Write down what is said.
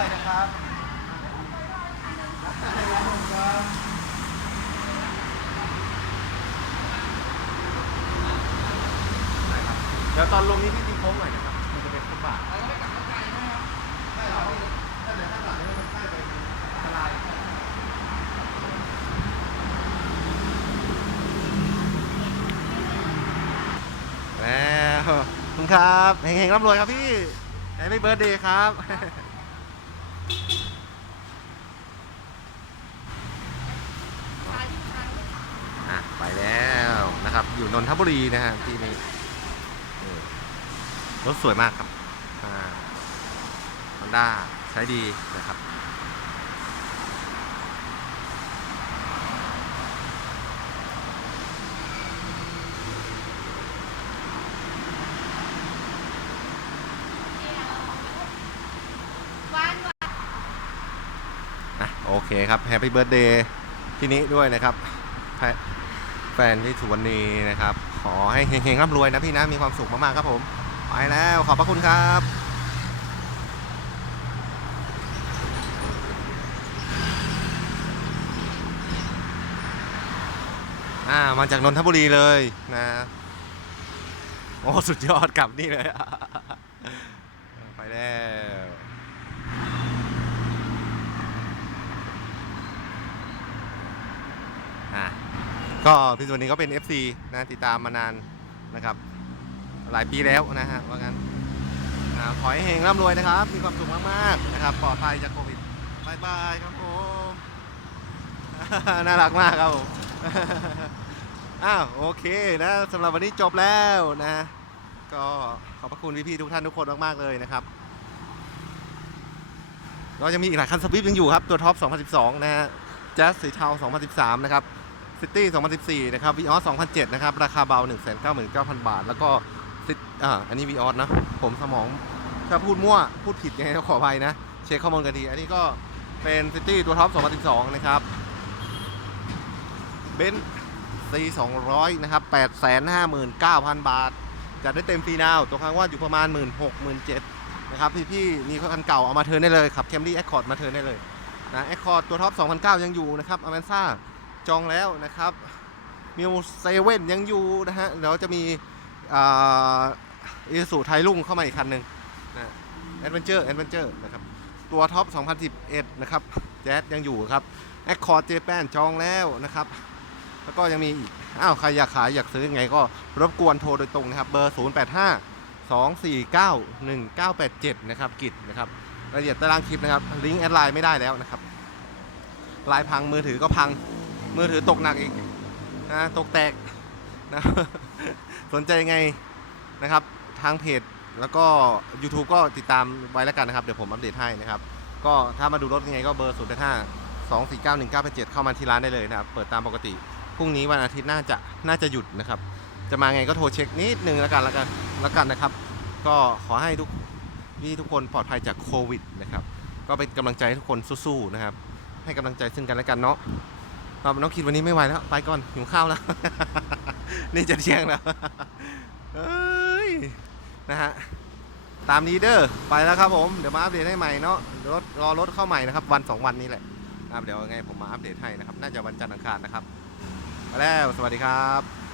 หยนะครับเดี๋ยวตอนลงนี้พี่ตีโค้งหน่อยนะครับ มันจะเป็นขบาทแล้วก็ไปกลับขอบคุณครับเฮงๆร่ำรวยครับพี่แฮปปี้เบิร์ดเดย์ครับ อยู่นนทบุรีนะฮะที่นี่รถสวยมากครับอ่าฮอนด้าใช้ดีนะครับโอเคครับแฮปปี้เบิร์ดเดย์ที่นี้ด้วยนะครับ แฟนที่สุวรรณีนะครับ ขอให้เฮงๆร่ำรวยนะพี่นะ มีความสุขมากๆครับผม ไปแล้ว ขอบพระคุณครับอ่ามาจากนนทบุรีเลยนะ โอ้ สุดยอดกลับนี่เลย ไปแล้ว อะ ก็พี่สุวรรณีก็เป็น FC นะติดตามมานานนะครับ หลายปีแล้วนะฮะว่างั้นขอให้เฮงร่ำรวยนะครับ มีความสุขมากๆนะครับปลอดภัยจากโควิดบายบายครับผมน่ารักมากครับผมอ้าวโอเคนะสำหรับวันนี้จบแล้วนะ ก็ขอบพระคุณพี่ๆทุกท่านทุกคนมากๆเลยนะครับเราจะมีอีกหลายคันสวิฟยังอยู่ครับ ตัวท็อป 2012 นะฮะแจ๊สสีเทา 2013 นะครับ ซิตี้2014 นะครับวีออส2007 นะครับ ราคาเบา 199,000 บาท แล้วก็ซิตอ่าอันนี้วีออสนะ ผมสมอง ถ้าพูดมั่ว พูดผิดยังไงก็ขออภัยนะ เช็คข้อมูลกันที อันนี้ก็เป็นซิตี้ตัวท็อป 2012 นะครับเบนซ์ C 200 นะครับ 859,000 บาท จัดได้เต็มฟรีนาว ตัวค้างว่าอยู่ประมาณ 16,000 0นะครับ พี่ๆมีคันเก่าเอามาเทิร์นได้เลยขับแคมรี่แอคคอร์ดมาเทิร์นได้เลยนะแอคคอร์ดตัวท็อป 2009 ยังอยู่นะครับอเมนซ่า จองแล้วนะครับมิวเซเว่นยังอยู่นะฮะเดี๋ยวจะมีอีสูไทยรุ่งเข้ามาอีกคันหนึ่งนะแอดเวนเจอร์แอดเวนเจอร์นะครับ ตัวท็อป 2011 นะครับ แจ๊สยังอยู่ครับแอคคอร์ดเจแปนจองแล้วนะครับ แล้วก็ยังมีอีก อ้าว ใครอยากขายอยากซื้อยังไงก็รบกวนโทรโดยตรงนะครับ เบอร์ 085 249 1987 นะครับ กิจนะครับ รายละเอียดตารางคลิปนะครับ ลิงก์แอดไลน์ไม่ได้แล้วนะครับ ไลน์พังมือถือก็พัง มือถือตกหนักอีกนะตกแตกนะสนใจยังไงนะครับทางเพจแล้วก็ YouTube ก็ติดตามไว้แล้วกันนะครับ เดี๋ยวผมอัปเดตให้นะครับ ก็ถ้ามาดูรถยังไงก็เบอร์ 0 5 2 4 9 1 9 8 7 เข้ามาที่ร้านได้เลยนะครับ เปิดตามปกติ พรุ่งนี้วันอาทิตย์น่าจะน่าจะหยุดนะครับ จะมาไงก็โทรเช็คนิดนึงแล้วกันแล้วกันแล้วกันนะครับ ก็ขอให้ทุกพี่ทุกคนปลอดภัยจากโควิดนะครับ ก็เป็นกำลังใจให้ทุกคนสู้ๆนะครับ ให้กำลังใจซึ่งกันและกันเนาะ ครับน้องคิดวันนี้ไม่ไหวแล้ว ไปก่อนหิวข้าวแล้ว นี่จะเที่ยงแล้วเอ้ยนะฮะตามนี้เด้อไปแล้วครับผมเดี๋ยวมาอัปเดตให้ใหม่เนาะรถรอรถเข้าใหม่นะครับ วันสองวันนี้แหละนะครับเดี๋ยวยังไงผมมาอัปเดตให้นะครับ น่าจะวันจันทร์อังคารนะครับไปแล้วสวัสดีครับ